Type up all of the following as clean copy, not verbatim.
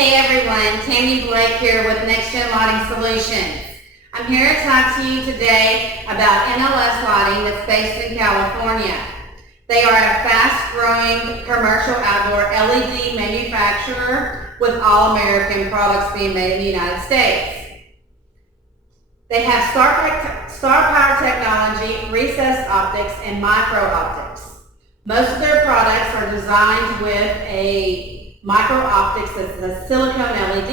Hey everyone, Tammy Blake here with Next Gen Lighting Solutions. I'm here to talk to you today about NLS Lighting that's based in California. They are a fast-growing commercial outdoor LED manufacturer with all-American products being made in the United States. They have Star Power technology, recessed optics, and micro optics. Most of their products are designed with a micro optics that's a silicone LED.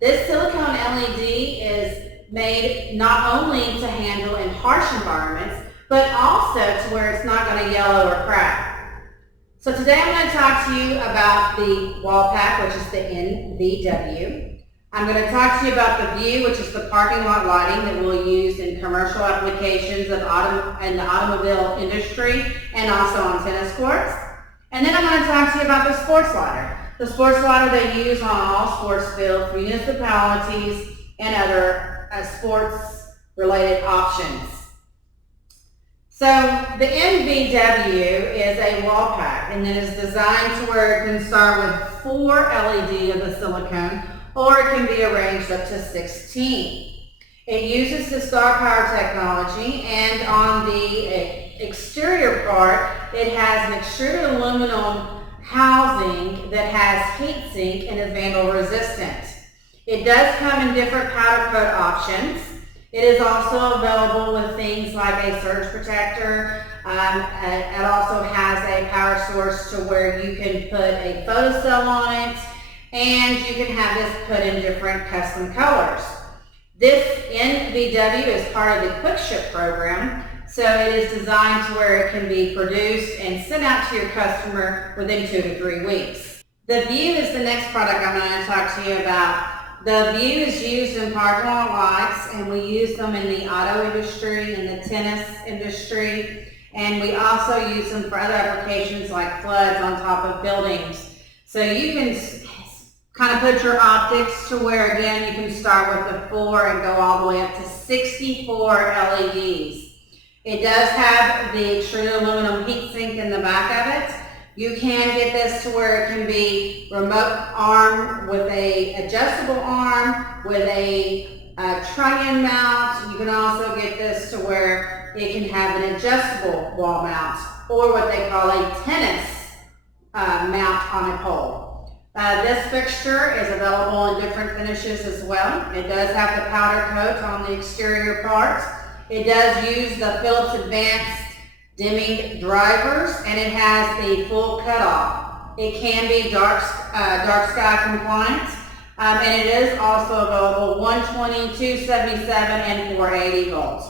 This silicone LED is made not only to handle in harsh environments, but also to where it's not going to yellow or crack. So today I'm going to talk to you about the wall pack, which is the NVW. I'm going to talk to you about the view, which is the parking lot lighting that we'll use in commercial applications in the automobile industry and also on tennis courts. And then I'm going to talk to you about the sports lighter. The sports lighter they use on all sports fields, municipalities, and other sports-related options. So the NVW is a wall pack, and it is designed to where it can start with 4 LED of the silicone, or it can be arranged up to 16. It uses the Star Power technology, and on the exterior part, it has an extruded aluminum housing that has heat sink and is vandal resistant. It does come in different powder coat options. It is also available with things like a surge protector. It also has a power source to where you can put a photocell on it, and you can have this put in different custom colors. This NVW is part of the Quick Ship program, so it is designed to where it can be produced and sent out to your customer within 2 to 3 weeks. The View is the next product I'm going to talk to you about. The View is used in parking lot lights, and we use them in the auto industry, in the tennis industry, and we also use them for other applications like floods on top of buildings. So you can kind of put your optics to where, again, you can start with the 4 and go all the way up to 64 LEDs. It does have the extruded aluminum heat sink in the back of it. You can get this to where it can be remote arm with a adjustable arm with a trunnion mount. You can also get this to where it can have an adjustable wall mount, or what they call a tennis mount on a pole. This fixture is available in different finishes as well. It does have the powder coat on the exterior part. It does use the Philips Advanced dimming drivers, and it has the full cutoff. It can be dark sky compliant, and it is also available 120, 277, and 480 volts.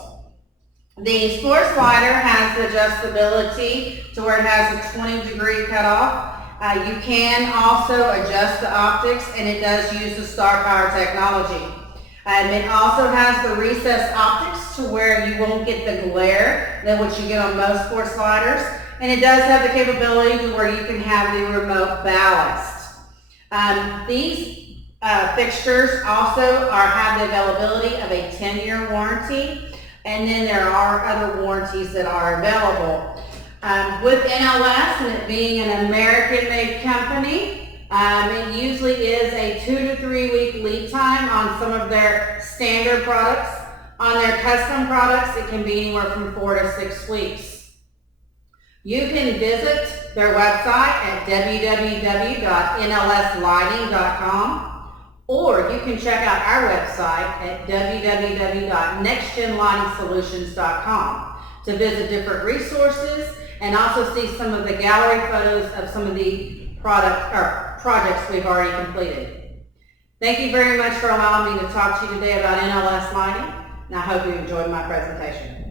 The sports lighter has the adjustability to where it has a 20-degree cutoff. You can also adjust the optics, and it does use the Star Power technology. It also has the recessed optics to where you won't get the glare that what you get on most sports lighters, and it does have the capability to where you can have the remote ballast. These fixtures also have the availability of a 10-year warranty, and then there are other warranties that are available. With NLS and it being an American-made company, it usually is a 2 to 3 week lead time on some of their standard products. On their custom products, it can be anywhere from 4 to 6 weeks. You can visit their website at www.nlslighting.com, or you can check out our website at www.nextgenlightingsolutions.com to visit different resources and also see some of the gallery photos of some of the projects we've already completed. Thank you very much for allowing me to talk to you today about NLS Lighting, and I hope you enjoyed my presentation.